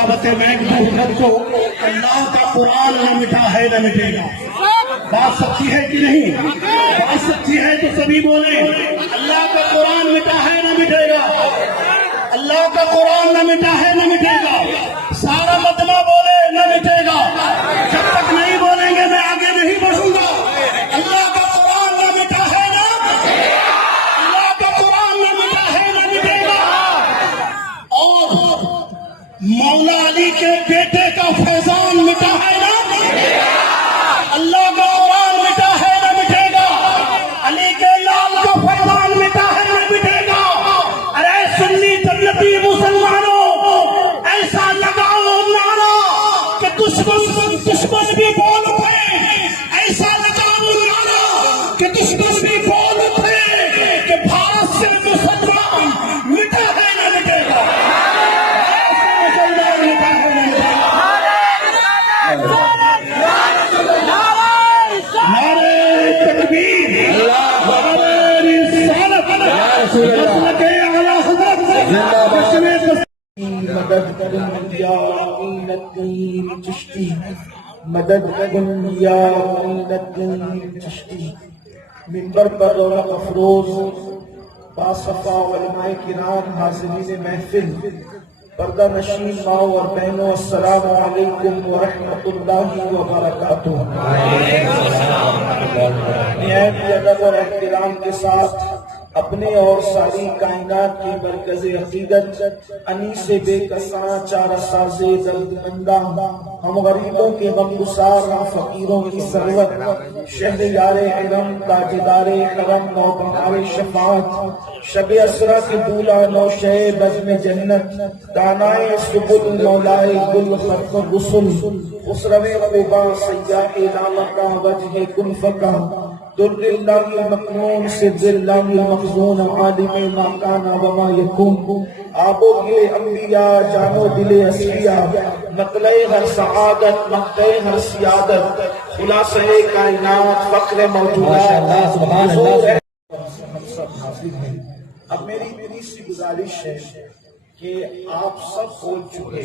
دعوت محبت کو اللہ کا قرآن نہ مٹا ہے نہ مٹے گا. بات سچی ہے کہ نہیں؟ بات سچی ہے تو سبھی بولیں اللہ کا قرآن مٹا ہے نہ مٹے گا. اللہ کا قرآن نہ مٹا ہے نہ مٹے گا. سارا مجمع بولے نہ مٹے گا. جب تک نہیں بولیں گے میں آگے نہیں بڑھوں گا. اللہ کا قرآن نہ مٹا ہے نہ اللہ کا قرآن نہ مٹا ہے نہ مٹے گا. اور مولا علی کے بیٹے کا فیضان مٹا ہے نا. اللہ کا قرآن مٹا ہے نہ مٹے گا. علی کے لال کا فیضان مٹا ہے نہ مٹے گا. ارے سنی جنتی مسلمانوں ایسا لگاؤ نعرہ کہ دشمن بھی بول اٹھے. ایسا لگاؤ نعرہ کہ دشمن بھی بول اٹھے کہ بھارت سے مسلمان مٹا ہے نہ مٹے گا. مدد کرن یا معین الدین چشتی مدد کرن یا معین الدین چشتی. منبر پر رونق افروز باصفا علماء کرام حاضرین محفل پردہ نشین ماؤں اور بہنوں السلام علیکم ورحمۃ اللہ وبرکاتہ. نہایت ادب اور احترام کے ساتھ اپنے اور ساری کائنات کی مرکز عقیدت انیس بے کساں چارہ ساز درد مندہ ہم غریبوں کے غمگسار ہم فقیروں کی ثروت شہریار علم تاجدار کرم نوبہار شفاعت شب اسرا کے دولا نوشے بزم جنت دانائے سبل مولائے گل خلق الرسل خسرو قبا سیاح لامکہ وجہ کن فقہ در اللہ المکنون سر اللہ المخزون عالم ما کانا وما یکون آبو گلے انبیاء جانو دل اصفیاء نقلے ہر سعادت مقتے ہر سیادت خلاصہ کائنات فقر موجودات. اب میری سی گزارش ہے کہ آپ سب بول چکے.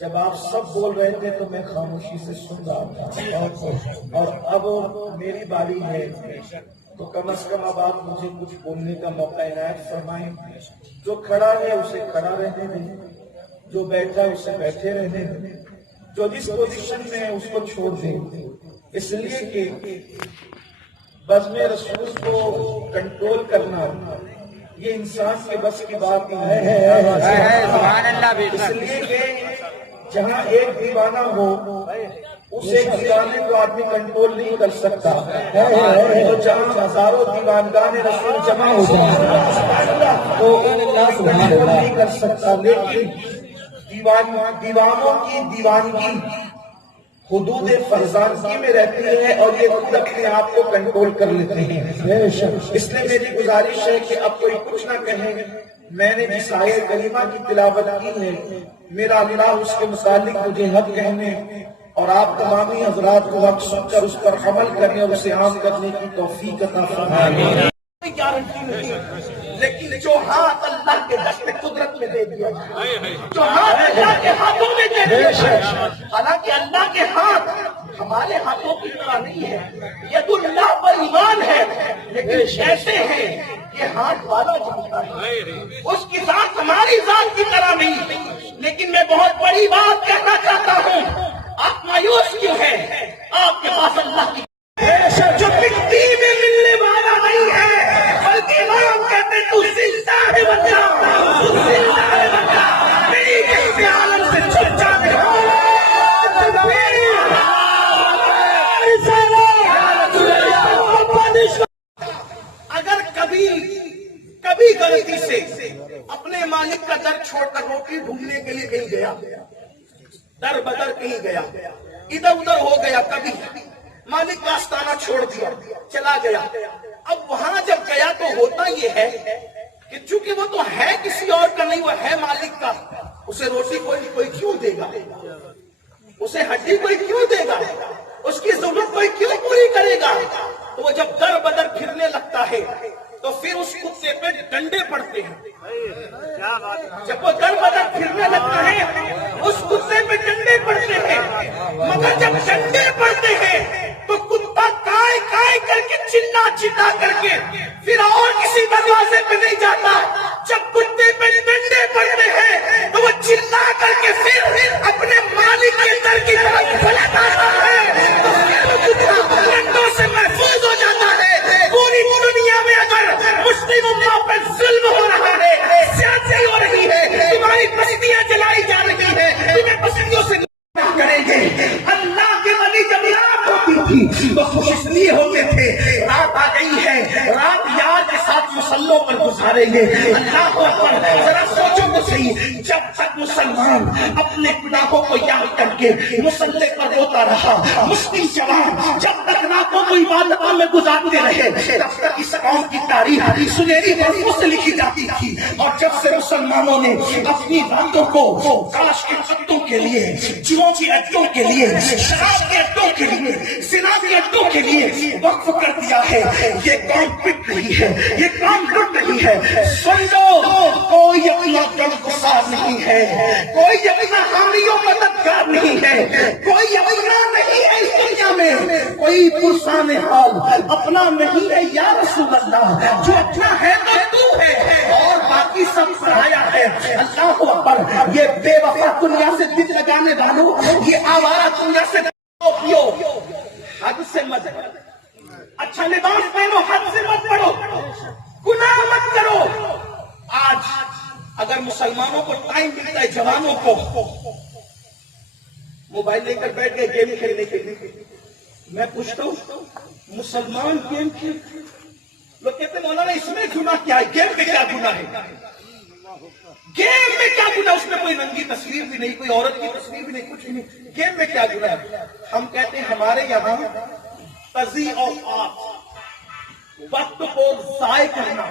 جب آپ سب بول رہے تھے تو میں خاموشی سے سن رہا تھا اور اب میری باری ہے تو کم از کم اب آپ مجھے کچھ بولنے کا موقع عنایت فرمائیں. جو کھڑا ہے اسے کھڑا رہنے دیں, جو بیٹھا ہے اسے بیٹھے رہنے دیں, جو جس پوزیشن میں ہے اس کو چھوڑ دیں, اس لیے کہ بزم رسول کو کنٹرول کرنا یہ انسان کے بس کی بات نہیں ہے. اس لیے کہ جہاں ایک دیوانہ ہو اس ایک دیوانے کو آدمی کنٹرول نہیں کر سکتا, تو جہاں ہزاروں دیوانگان رسول جمع ہو جائیں تو کنٹرول نہیں کر سکتا. لیکن دیوانوں کی دیوانگی حدود فرزانگی میں رہتی ہے اور یہ خود اپنے آپ کو کنٹرول کر لیتے ہیں. اس لیے میری گزارش ہے کہ اب کوئی کچھ نہ کہے. میں نے جس آیت کریمہ کی تلاوت کی ہے میرا اللہ اس کے متعلق مجھے حق کہنے اور آپ تمامی حضرات کو حق سن کر اس پر عمل کرنے اور اسے عام کرنے کی توفیق عطا فرمائے. گارنٹی نہیں, لیکن جو ہاتھ اللہ کے دست قدرت میں دے دیا, جو ہاتھ اللہ کے ہاتھوں میں دے دیا, حالانکہ اللہ کے ہاتھ ہمارے ہاتھوں کی طرح نہیں ہے. ید اللہ پر ایمان ہے لیکن ایسے ہیں کہ ہاتھ والا جانتا ہے. اس کی ذات ہماری ذات کی طرح نہیں. لیکن میں بہت بڑی بات کہنا چاہتا ہوں, آپ مایوس کیوں ہیں؟ آپ کے پاس اللہ کی جو مٹی میں ملنے والا نہیں ہے بلکہ امام کہتے تو زندہ ہے بچہ, تو زندہ ہے بچہ, میری جس عالم سے چھپ جانے اگر کبھی غلطی سے اپنے مالک کا در چھوڑ کر روٹی ڈھونڈنے کے لیے کہیں گیا, در بدر کہیں گیا, ادھر ادھر ہو گیا, کبھی مالک کا آستانہ چھوڑ دیا چلا گیا. اب وہاں جب گیا تو ہوتا یہ ہے کہ چونکہ وہ تو ہے کسی اور کا نہیں, وہ ہے مالک کا, اسے روٹی کوئی کیوں دے گا, اسے ہڈی کوئی کیوں دے گا, اس کی ضرورت کوئی کیوں پوری کرے گا. تو وہ جب در بدر پھرنے لگتا ہے تو پھر اس کتے پہ ڈنڈے پڑتے ہیں. جب وہ در بدر پھرنے لگتا ہے اس کتے پہ ڈنڈے پڑتے ہیں، مگر جب ڈنڈے پڑتے ہیں تو کتا کائے کائے کر کے چلا چلا کر کے پھر اور کسی دروازے پہ نہیں جاتا. جب کتے پہ ڈنڈے پڑتے ہیں تو وہ چلا کر کے پھر اپنے مالک کے در کی طرف پلٹ آتا ہے، تو پھر وہ کتا ڈنڈوں سے محفوظ ہو جاتا ہے. پوری دنیا میں اگر مسلم امت پر ظلم ہو رہا ہے، زیادتی ہو رہی ہے، تمہاری بستیاں جلائی جا رہی ہیں، تمہیں بستیوں سے کریں گے. اللہ کے ولی جب رات ہوتی تھی تو خوش اس لیے ہوتے تھے رات آ گئی ہے، رات یار کے ساتھ مسلوں پر گزاریں گے. اللہ اکبر، ذرا سوچو تو صحیح، جب تک مسلمان اپنے گناہوں کو یاد کر کے مسلح پر روتا رہا، مسلم جوان جب تک راتوں کو عبادتوں میں گزارتے رہے، تب تک اس قوم کی تاریخ سنہری برسوں سے لکھی جاتی تھی. اور جب سے مسلمانوں نے اپنی راتوں کو کاش کے پتوں کے لیے، جیووں کی اڈوں کے لیے، شراب کے اڈوں کے لیے، زنا کے اڈوں کے لیے وقف کر دیا ہے، یہ قوم پٹ رہی ہے، یہ قوم لٹ رہی ہے. سن لو، کوئی اپنا غمگسار نہیں ہے، کوئی اپنا حامی و مددگار نہیں ہے، کوئی اپنا نہیں ہے اس دنیا میں، کوئی پرسان حال اپنا نہیں ہے یا رسول اللہ. جو اپنا ہے تو ہے اور باقی سب پرایا ہے. اللہ اکبر، یہ بے وفا دنیا سے دل لگانے والوں، یہ آوارہ دنیا سے پیو، حد سے مت، اچھا لباس پہنو، حد سے مت پڑھو، گناہ مت کرو. آج اگر مسلمانوں کو ٹائم ملتا ہے، جوانوں کو موبائل لے کر بیٹھ گئے گیم کھیلنے کے لیے، میں پوچھتا ہوں مسلمان گیم کھیلتے، لوگ کہتے ہیں مولانا اس میں گناہ کیا ہے؟ گیم میں کیا گناہ ہے؟ گیم میں کیا گناہ؟ اس میں کوئی ننگی تصویر بھی نہیں، کوئی عورت کی تصویر بھی نہیں، کچھ بھی نہیں. گیم میں کیا گناہ ہے؟ ہم کہتے ہیں ہمارے یہاں تضیع اوقات، وقت کو ضائع کرنا،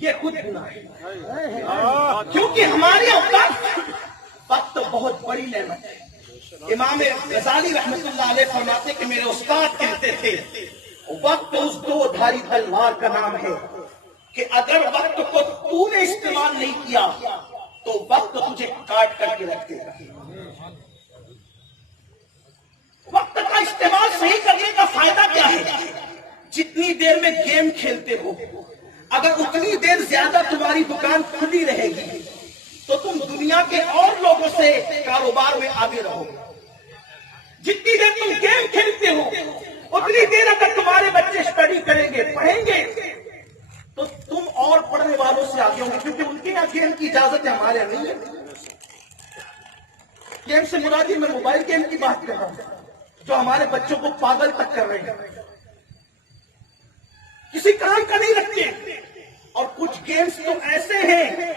یہ خود گناہ ہے. کیونکہ ہمارے اوقات، وقت بہت بڑی نعمت ہے. امام غزالی رحمت اللہ علیہ فرماتے کہ میرے استاد کہتے تھے وقت اس دو دھاری تلوار کا نام ہے کہ اگر وقت کو تو نے استعمال نہیں کیا تو وقت تجھے کاٹ کر کے رکھ دے گا. وقت کا استعمال صحیح کرنے کا فائدہ کیا ہے؟ جتنی دیر میں گیم کھیلتے ہو، اگر اتنی دیر زیادہ تمہاری دکان کھلی رہے گی تو تم دنیا کے اور لوگوں سے کاروبار میں آگے رہو گے. جتنی دیر تم گیم کھیلتے ہو، اتنی دیر اگر تمہارے بچے اسٹڈی کریں گے، پڑھیں گے، تو تم اور پڑھنے والوں سے آگے ہوں گے. کیونکہ ان کے یہاں گیم کی اجازت ہے، ہمارے یہاں نہیں ہے. گیم سے مراد میں موبائل گیم کی بات کر رہا ہوں جو ہمارے بچوں کو پاگل تک کر رہے ہیں، کسی کام کا نہیں رکھتے. اور کچھ گیمز تو ایسے ہیں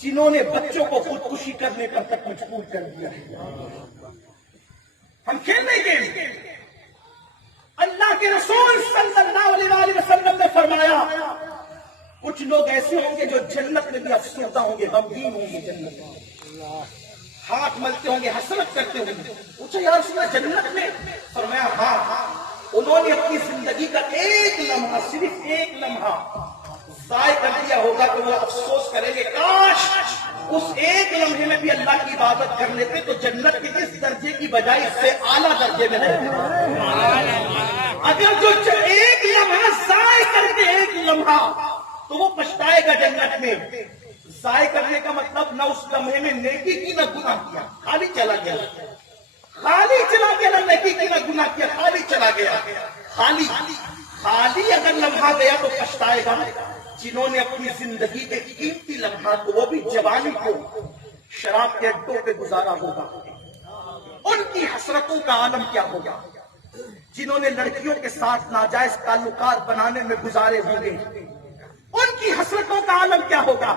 جنہوں نے بچوں کو خودکشی کرنے پر تک مجبور کر دیا ہے. ہم کھیل رہے گیم. اللہ کے رسول صلی اللہ علیہ وسلم نے فرمایا کچھ لوگ ایسے ہوں گے جو جنت میں بھی افسردہ ہوں گے، غمگین ہوں گے، جنت میں ہاتھ ملتے ہوں گے، حسرت کرتے ہوں گے. پوچھا یا رسول اللہ جنت میں؟ فرمایا ہاں. انہوں نے اپنی زندگی کا ایک لمحہ، صرف ایک لمحہ ضائع کر دیا ہوگا تو وہ افسوس کریں گے کاش اس ایک لمحے میں بھی اللہ کی عبادت کر لیتے تو جنت کے اس درجے کی بجائے اس سے اعلیٰ درجے میں رہتے. اگر جو ایک لمحہ ضائع کر کے ایک لمحہ تو وہ پچھتائے گا جنت میں. ضائع کرنے کا مطلب نہ اس لمحے میں نیکی کی نہ گناہ کیا، خالی چلا گیا. خالی چلا گیا، نہ نیکی کی نہ گناہ کیا، خالی چلا گیا. خالی اگر لمحہ گیا تو پچھتائے گا. جنہوں نے اپنی زندگی کے قیمتی لمحات کو، وہ بھی جوانی کو، شراب کے اڈوں پہ گزارا ہوگا، ان کی حسرتوں کا عالم کیا ہوگا. جنہوں نے لڑکیوں کے ساتھ ناجائز تعلقات بنانے میں گزارے ہوں گے، ان کی حسرتوں کا عالم کیا ہوگا.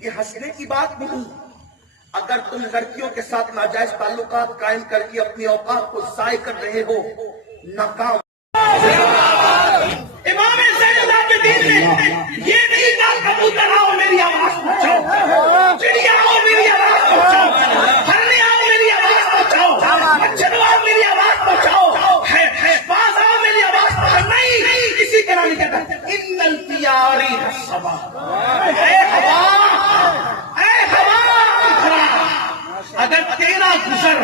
یہ ہنسنے کی بات نہیں. اگر تم لڑکیوں کے ساتھ ناجائز تعلقات قائم کر کے اپنی اوقات کو ضائع کر رہے ہو، ناکام. امام زین العابدین نے یہ نہیں کہا کبوتر آؤ میری آواز پہنچاؤ، چڑیا آؤ میری آواز پہنچاؤ، ہرنے آؤ میری آواز پہنچاؤ، مچھر آؤ میری آواز پہنچاؤ، باز آؤ میری آواز پہنچاؤ. نہیں، کسی طرح نہیں کہتا. ان الطیاری الصبا، اے ہوا، اے ہوا، اگر تیرا گزر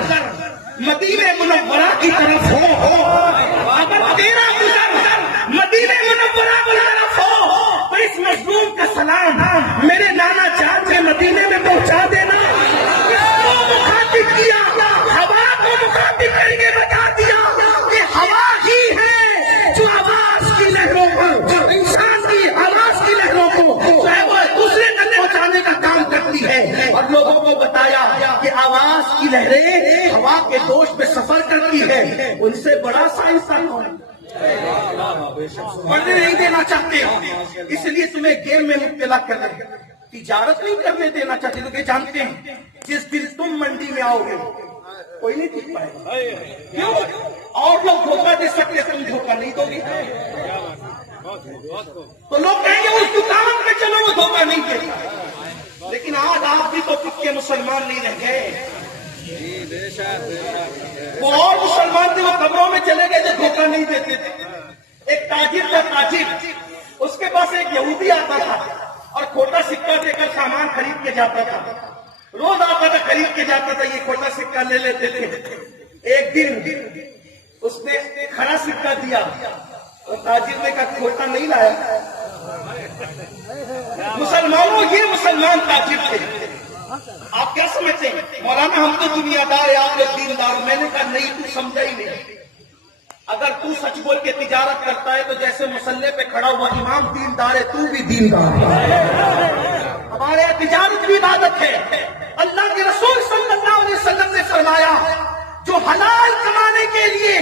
مدینہ منورہ کی طرف ہو، اگر تیرا گزر مدینہ منورہ کی طرف ہو تو اس مظلوم کا سلام میرے نانا جان کے مدینے میں پہنچا دینا۔ اس کو مخاطب کیا، ہوا کو مخاطب کر کے بتا دیا کہ ہوا ہی ہے جو آواز کی لہروں کو، انسان کی آواز کی لہروں کو جو ہے وہ دوسرے تک پہنچانے کا کام کرتی ہے۔ اور لوگوں کو بتایا کہ آواز کی لہریں ہوا کے دوش میں سفر کرتی ہے، ان سے بڑا سائنسدان کون؟ پڑھنے نہیں دینا چاہتے، اس لیے تمہیں گیم میں مبتلا کر رہے ہیں، تجارت نہیں کرنے دینا چاہتے، کیونکہ جانتے ہیں جس دن تم منڈی میں آؤ گے کوئی نہیں ٹھیک پائے گا۔ کیوں؟ اور لوگ دھوکہ دے سکتے، تم دھوکہ نہیں دو گے تو لوگ کہیں گے اس دکان پہ چلو، وہ دھوکہ نہیں دے گا۔ لیکن آج آپ بھی تو پکے مسلمان نہیں رہ گئے، وہ اور مسلمان تھے وہ قبروں میں چلے گئے جو دھوکہ نہیں دیتے تھے۔ ایک تاجر تھا، تاجر، اس کے پاس ایک یہودی آتا تھا اور کھوٹا سکہ دے کر سامان خرید کے جاتا تھا، روز آتا تھا خرید کے جاتا تھا، یہ کھوٹا سکہ لے لیتے تھے۔ ایک دن اس نے کھڑا سکہ دیا اور تاجر نے کہا کھوٹا نہیں لایا۔ مسلمانوں یہ مسلمان تاجر تھے، آپ کیا سمجھتے ہیں؟ مولانا ہم تو دنیا دار ہے، آپ لوگ دیندار۔ میں نے کہا نہیں، تو سمجھا ہی نہیں۔ اگر تو سچ بول کے تجارت کرتا ہے تو جیسے مسلح پہ کھڑا ہوا امام دیندار ہے، تو بھی دیندار ہے۔ ہمارے یہاں تجارت بھی عبادت ہے۔ اللہ کے رسول صلی اللہ علیہ وسلم نے فرمایا جو حلال کمانے کے لیے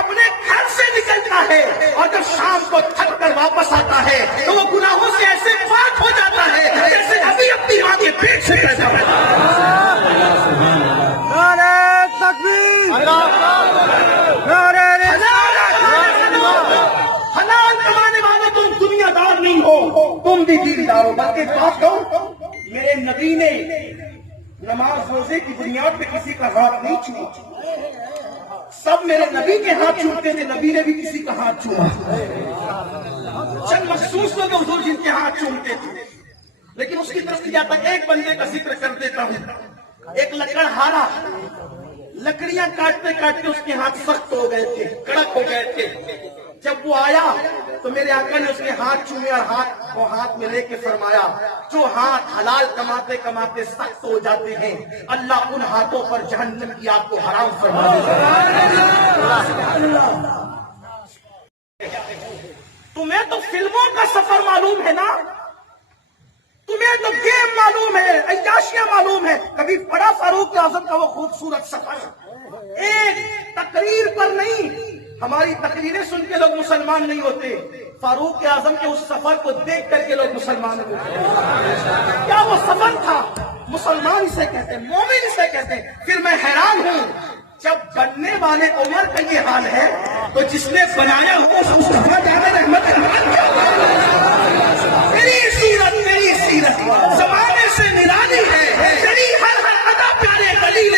اپنے گھر سے نکلتا ہے اور جب شام کو تھک کر واپس آتا ہے تو وہ گناہوں سے ایسے پاک ہو جاتا ہے جیسے ابھی اپنی ماں کے پیٹ سے پیدا ہوا۔ نعرہ تکبیر، حلال کمانے والے تم دنیا دار نہیں ہو، تم بھی دیندار ہو۔ بلکہ بات کہوں، میرے نبی نے نماز روزے کی بنیاد پہ کسی کا ہاتھ نہیں چھوا، سب میرے نبی کے ہاتھ چھوٹتے تھے، نبی نے بھی کسی کا ہاتھ چھوا۔ چند مخصوص لوگ حضور جن کے ہاتھ چھوٹتے تھے، لیکن اس کی طرف سے جاتا ایک بندے کا ذکر کر دیتا ہوں۔ ایک لکڑہارا لکڑیاں کاٹتے کاٹتے اس کے ہاتھ سخت ہو گئے تھے، کڑک ہو گئے تھے۔ جب وہ آیا تو میرے آقا نے اس کے ہاتھ چومے اور ہاتھ میں لے کے فرمایا جو ہاتھ حلال کماتے کماتے سخت ہو جاتے ہیں اللہ ان ہاتھوں پر جہنم کی آگ کو حرام فرما دیتا ہے۔ تمہیں تو فلموں کا سفر معلوم ہے نا، تمہیں تو گیم معلوم ہے، عیاشیاں معلوم ہے، کبھی پڑھا فاروق اعظم کا وہ خوبصورت سفر؟ ایک تقریر پر نہیں، ہماری تقریریں سن کے لوگ مسلمان نہیں ہوتے، فاروق اعظم کے اس سفر کو دیکھ کر کے لوگ مسلمان ہوتے ہیں۔ کیا وہ سفر تھا؟ مسلمان اسے کہتے ہیں، مومن اسے کہتے ہیں۔ پھر میں حیران ہوں جب بننے والے عمر کا یہ حال ہے تو جس نے بنایا ہو اس کا جانے رحمت میری سیرت زمانے سے نرالی ہے، تیری ہر ادا پیارے دلیل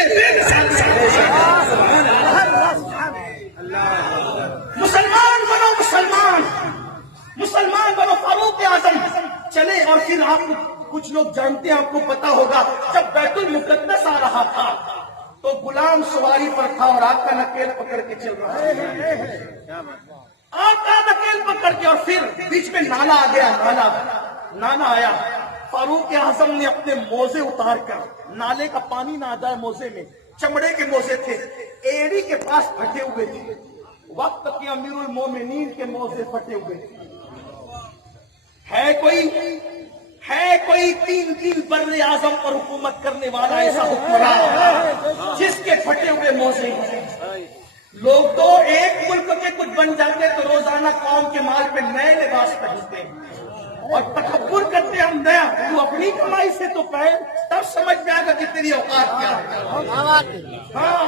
مسلمان بنو، مسلمان بنو۔ فاروق اعظم چلے اور پھر آپ کچھ لوگ جانتے ہیں، آپ کو پتا ہوگا جب بیت المقدس آ رہا تھا تو غلام سواری پر تھا اور آپ کا نکیل پکڑ کے چل رہا ہے، آپ کا نکیل پکڑ کے، اور پھر بیچ میں نالا آ گیا، نالا آیا۔ فاروق اعظم نے اپنے موزے اتار کر، نالے کا پانی نہ آ جائے موزے میں، چمڑے کے موزے تھے، ایڑی کے پاس پھٹے ہوئے تھے، وقت کے امیر المومنین کے موزے پھٹے ہوئے تھے۔ ہے کوئی تین بر اعظم پر حکومت کرنے والا ایسا حکمران جس کے پھٹے ہوئے موزے ہیں؟ لوگ تو ایک ملک کے کچھ بن جاتے تو روزانہ قوم کے مال پہ نئے لباس پہنتے ہیں اور تکبر کرتے ہم نیا، تو اپنی کمائی سے تو پہن، تب سمجھ میں آئے گا کہ تیری اوقات کیا ہے۔ ہاں،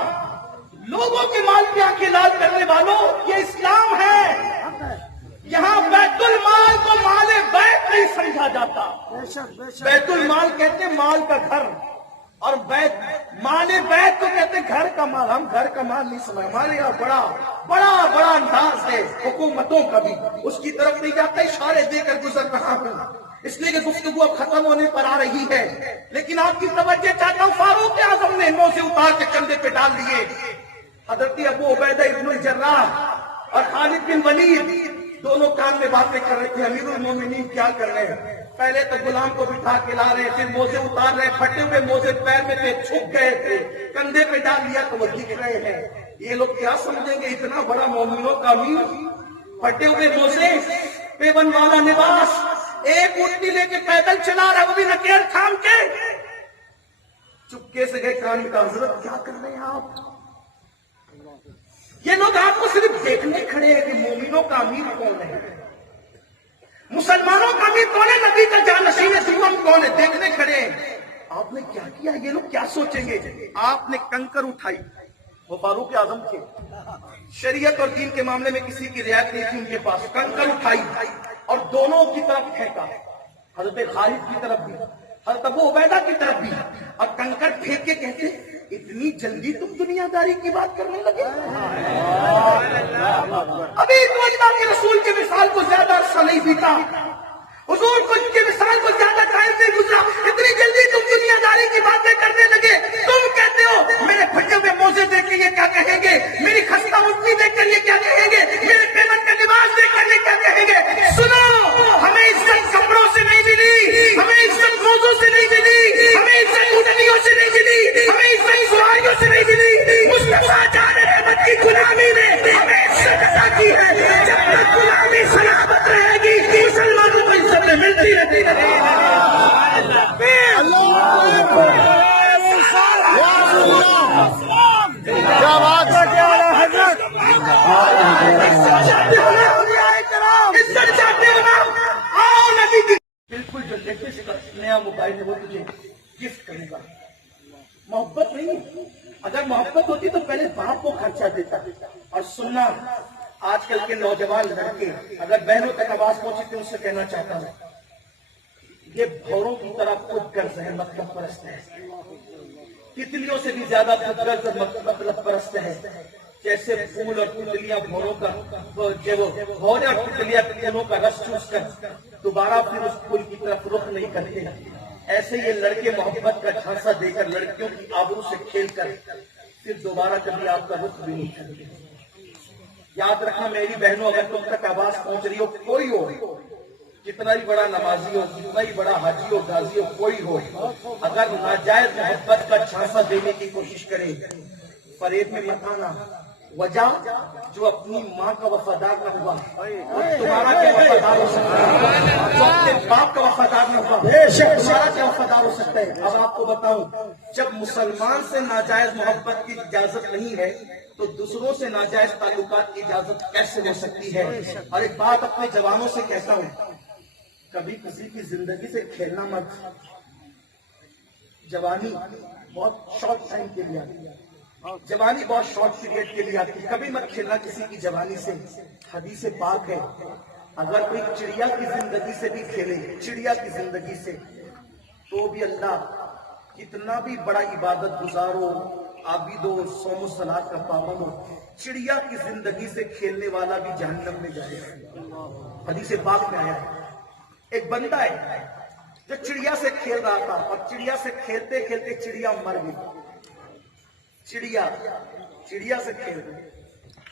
لوگوں کے مال پہ آنکھیں لال کرنے والوں، یہ اسلام ہے۔ یہاں بیت المال کو مال بیت نہیں سمجھا جاتا، بیت المال کہتے مال کا گھر، اور مال بیت کو کہتے گھر کا مال۔ ہم گھر کا مال نہیں سمجھ، ہمارے یہاں بڑا انداز ہے حکومتوں کا بھی، اس کی طرف نہیں جاتا، اشارے دے کر گزر رہا ہوں۔ اس لیے کہ گفتگو اب ختم ہونے پر آ رہی ہے، لیکن آپ کی توجہ چاہتا ہوں، فاروق اعظم نے موزے اتار کے کندھے پہ ڈال دیے۔ حضرت ابو عبیدہ ابن الجراح اور خالد بن ولید دونوں کان میں باتیں کر رہے تھے، امیر المومنین کیا کر رہے ہیں؟ پہلے تو غلام کو بٹھا کے لا رہے، پھر موزے اتار رہے، پھٹے ہوئے موزے پیر میں تھے، چھپ گئے تھے، کندھے پہ ڈال لیا تو وہ دکھ رہے ہیں۔ یہ لوگ کیا سمجھیں گے اتنا بڑا مومنوں کا امیر، پھٹے ہوئے موزے، پیون والا لباس، ایک اونٹنی لے کے پیدل چلا رہا، وہ بھی نکیر تھام کے، چپکے سے گئے کان کا، حضرت کیا کر رہے ہیں آپ؟ یہ لوگ آپ کو صرف دیکھنے کھڑے ہیں کہ مومنوں کا امیر کون ہے، مسلمانوں کا امیر کون ہے، نبی کا جانشین ذمم کون ہے، دیکھنے کھڑے ہیں۔ آپ نے کیا کیا؟ یہ لوگ کیا سوچیں گے؟ آپ نے کنکر اٹھائی، وہ فاروق اعظم تھے، شریعت اور دین کے معاملے میں کسی کی رعایت نہیں تھی ان کے پاس، کنکر اٹھائی اور دونوں کی طرف پھینکا، حضرت خالد کی طرف بھی، حضرت ابو عبیدہ کی طرف بھی، اور کنکر پھینک کے کہتے اتنی جلدی تم دنیا داری کی بات کرنے لگے؟ ابھی تو اللہ کے رسول کے مثال کو زیادہ عرصہ نہیں بیتا، حضور کو ان کے مثال کو زیادہ ٹائم نہیں گزرا، اتنی جلدی تم دنیا داری کی باتیں کرنے لگے۔ تم کہتے ہو میرے پھٹے ہوئے موزے دیکھ کے یہ کیا کہیں گے، میری خستہ اونٹنی دیکھ کر یہ کیا کہیں گے، میرے پیمنٹ کا لباس دیکھ کر یہ کیا کہیں گے؟ سنو، ہمیں عزت کپڑوں سے نہیں ملی، ہمیں عزت موزوں سے نہیں ملی، ہمیں عزت اونٹنیوں سے نہیں ملی، ہمیں عزت سواریوں سے نہیں ملی، مصطفیٰ جان رحمت کی غلامی نے ہمیں عزت عطا کی ہے۔ جب تک غلامی سلامت رہے گی مسلمانوں کو عزت ملتی رہتی ہے۔ کیا بات ہے، کیا حضرت، عزت چاہتے ہو نا، آؤ نبی کی بالکل جو لیٹسٹ نیا موبائل ہے وہ تجھے گفٹ کرے گا۔ محبت نہیں، اگر محبت ہوتی تو پہلے باپ کو خرچہ دیتا۔ اور سننا، آج کل کے نوجوان لڑکے اگر بہنوں تک آواز پہنچی تو ان سے کہنا چاہتا ہوں، یہ بھوروں کی طرح خود غرض ہے، مطلب پرست ہے، تتلیوں سے بھی زیادہ خود غرض اور مطلب پرست ہے۔ جیسے پھول اور تتلیاں بھوروں کا، بھورے اور تتلیاں تتلیوں کا رس چوس کر دوبارہ پھر اس پھول کی طرف رخ نہیں کرتے، ایسے یہ لڑکے محبت کا جھانسا دے کر لڑکیوں کی آبرو سے کھیل کر پھر دوبارہ کبھی آپ کا رخ بھی نہیں کرتے۔ یاد رکھنا میری بہنوں، اگر تم تک آواز پہنچ رہی ہو، کوئی ہو، کتنا ہی بڑا نمازی ہو، کتنا ہی بڑا حاجی ہو، غازی ہو، کوئی ہو، اگر ناجائز محبت کا جھانسا دینے کی کوشش کرے، فریب میں مت آنا۔ وجہ جو اپنی ماں کا وفادار نہ ہوا تمہارا کیا وفادار ہو سکتا ہے، جو اپنے باپ کا وفادار نہ ہوا تمہارا کیا وفادار ہو سکتا ہے۔ اب آپ کو بتاؤں، جب مسلمان سے ناجائز محبت کی اجازت نہیں ہے تو دوسروں سے ناجائز تعلقات کی اجازت کیسے ہو سکتی ہے؟ اور ایک بات اپنے جوانوں سے کہتا ہوں، کبھی کسی کی زندگی سے کھیلنا مت۔ جوانی بہت شارٹ ٹائم کے لیے آتی ہے، جوانی بہت شارٹ پیریڈ کے لیے آتی ہے، کبھی مت کھیلنا کسی کی جوانی سے۔ حدیث پاک ہے، اگر کوئی چڑیا کی زندگی سے بھی کھیلے، چڑیا کی زندگی سے، تو بھی اللہ کتنا بھی بڑا عبادت گزار ہو، عابد ہو، صوم و صلاۃ کا پابند ہو، چڑیا کی زندگی سے کھیلنے والا بھی جہنم میں جائے گا۔ حدیث پاک میں آیا ہے، ایک بندہ ہے جو چڑیا سے کھیل رہا تھا، اور چڑیا سے کھیلتے کھیلتے چڑیا مر گئی۔ چڑیا سے کھیل رہے،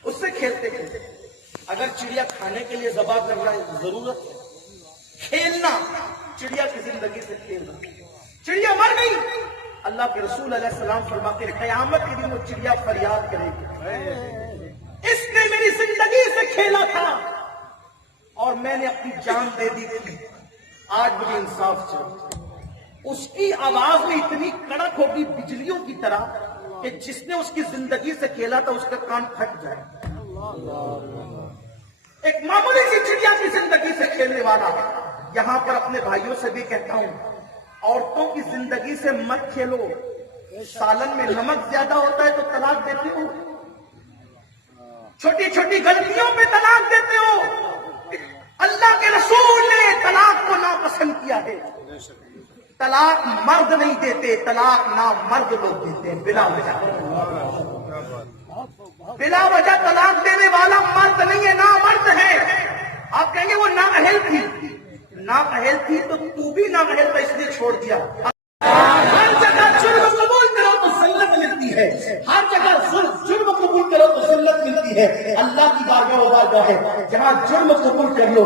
اس سے کھیلتے کھیلتے، اگر چڑیا کھانے کے لیے ذبح کرنا ضرورت ہے، کھیلنا، چڑیا کی زندگی سے کھیلنا، چڑیا مر گئی، اللہ کے رسول علیہ السلام فرماتے ہیں قیامت کے دن وہ چڑیا فریاد کرے گی، اس نے میری زندگی سے کھیلا تھا اور میں نے اپنی جان دے دی تھی، آج مجھے انصاف چاہیے۔ اس کی آواز میں اتنی کڑک ہوگی بجلیوں کی طرح کہ جس نے اس کی زندگی سے کھیلا تھا اس کا کان پھٹ جائے۔ ایک معمولی سی چڑیا کی زندگی سے کھیلنے والا، یہاں پر اپنے بھائیوں سے بھی کہتا ہوں، عورتوں کی زندگی سے مت کھیلو۔ سالن میں نمک زیادہ ہوتا ہے تو طلاق دیتے ہو، چھوٹی چھوٹی غلطیوں پہ طلاق دیتے ہو۔ اللہ کے رسول نے طلاق کو ناپسند کیا ہے۔ طلاق مرد نہیں دیتے، طلاق نامرد لوگ دیتے ہیں بلا وجہ۔ بلا وجہ طلاق دینے والا مرد نہیں ہے، نامرد ہے۔ آپ کہیں گے وہ نااہل تھی، نااہل تھی تو تو بھی نااہل تھا، اس لیے چھوڑ دیا۔ ہر جگہ جرم قبول کرو تو ذلت ملتی ہے، ہر جگہ جرم قبول کرو تو ذلت ملتی ہے۔ اللہ کی بارگاہ و بارگاہ ہے، جہاں جرم قبول کر لو